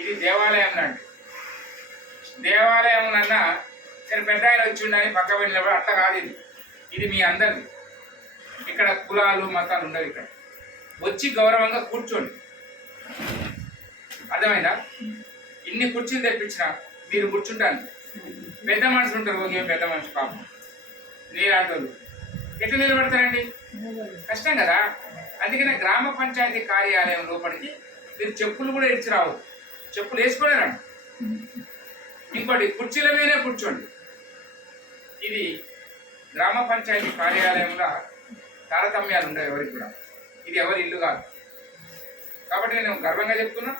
ఇది దేవాలయం లాంటి దేవాలయం అన్నా సరే పెద్ద ఆయన వచ్చి ఉండని పక్క వెళ్ళినప్పుడు అట్లా కాదు. ఇది మీ అందరిది. ఇక్కడ కులాలు మతాలు ఉండవు. ఇక్కడ వచ్చి గౌరవంగా కూర్చోండి. అర్థమైందా? ఇన్ని కుర్చీలు తెప్పించిన మీరు కూర్చుంటాను. పెద్ద మనుషులు ఉంటారు. ఓకే, పెద్ద మనిషి పాపం నీలాంటి ఎట్లా నిలబడతారండి? కష్టం కదా. అందుకనే గ్రామ పంచాయతీ కార్యాలయం లోపలికి మీరు చెప్పులు కూడా ఇచ్చి రావద్దు. చెప్పులు వేసుకోలేరండి. ఇంకోటి కుర్చీల మీదే కూర్చోండి. ఇది గ్రామ పంచాయతీ కార్యాలయంలో తారతమ్యాలు ఉండవు ఎవరికి కూడా. ఇది ఎవరి ఇల్లు కాదు. కాబట్టి నేను గర్వంగా చెప్తున్నా,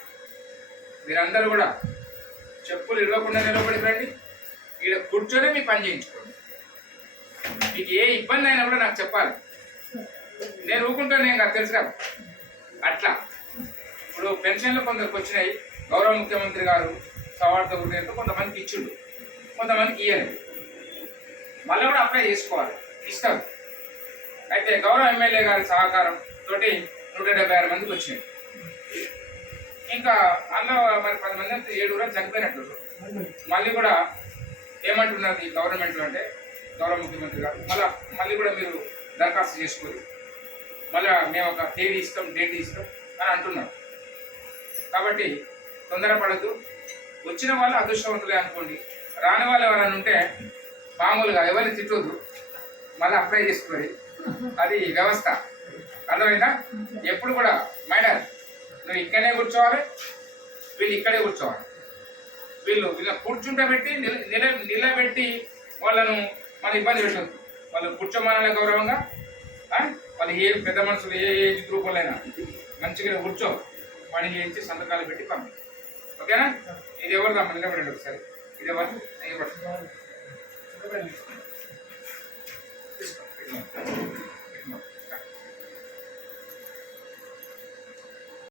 మీరందరూ కూడా చెప్పులు ఇవ్వకుండా నిలబడి రండి. ఇక్కడ కూర్చొని మీ పని చేయించుకోండి. మీకు ఏ ఇబ్బంది అయినా కూడా నాకు చెప్పాలి. నేను ఊరుకుంటాను. నేను నాకు తెలుసు కదా. అట్లా ఇప్పుడు పెన్షన్లు కొందరికి వచ్చినాయి. గౌరవ ముఖ్యమంత్రి గారు సవాళ్ళతో ఉండేందుకు కొంతమందికి ఇచ్చిండు, కొంతమందికి ఇయ్యలేదు. మళ్ళీ కూడా అప్లై చేసుకోవాలి, ఇస్తారు. అయితే గౌరవ ఎమ్మెల్యే గారి సహకారం తోటి 176 మందికి వచ్చినాయి. ఇంకా అందులో మరి 10 మంది 7 రోజులు చనిపోయినట్టు. మళ్ళీ కూడా ఏమంటున్నది గవర్నమెంట్లో అంటే గౌరవ ముఖ్యమంత్రి గారు మళ్ళీ కూడా మీరు దరఖాస్తు చేసుకొని మళ్ళీ మేము ఒక తేదీ ఇస్తాం, డేట్ ఇస్తాం అని అంటున్నారు. కాబట్టి తొందరపడద్దు. వచ్చిన వాళ్ళు అదృష్టవంతులే అనుకోండి. రాని వాళ్ళు ఎవరైనా ఉంటే మామూలుగా ఎవరిని తిట్టొద్దు, మళ్ళీ అప్లై చేసుకోవాలి. అది వ్యవస్థ. అర్థమైందా? ఎప్పుడు కూడా మైనర్ నువ్వు ఇక్కడనే కూర్చోవాలి, వీళ్ళు ఇక్కడే కూర్చోవాలి. వీళ్ళు కూర్చుంటే పెట్టి నిలబెట్టి వాళ్ళను మన ఇబ్బంది పెట్టద్దు. వాళ్ళు కూర్చోమనాలి గౌరవంగా. వాళ్ళు ఏ పెద్ద మనుషులు ఏ ఏజ్ గ్రూప్ వాళ్ళైనా మంచిగా కూర్చో, పని చేయించి సంతకాలు పెట్టి పంపి. ఓకేనా? ఇది ఎవరిదా? నిలబడండి ఒకసారి. ఇది ఎవరు? తీసుకో.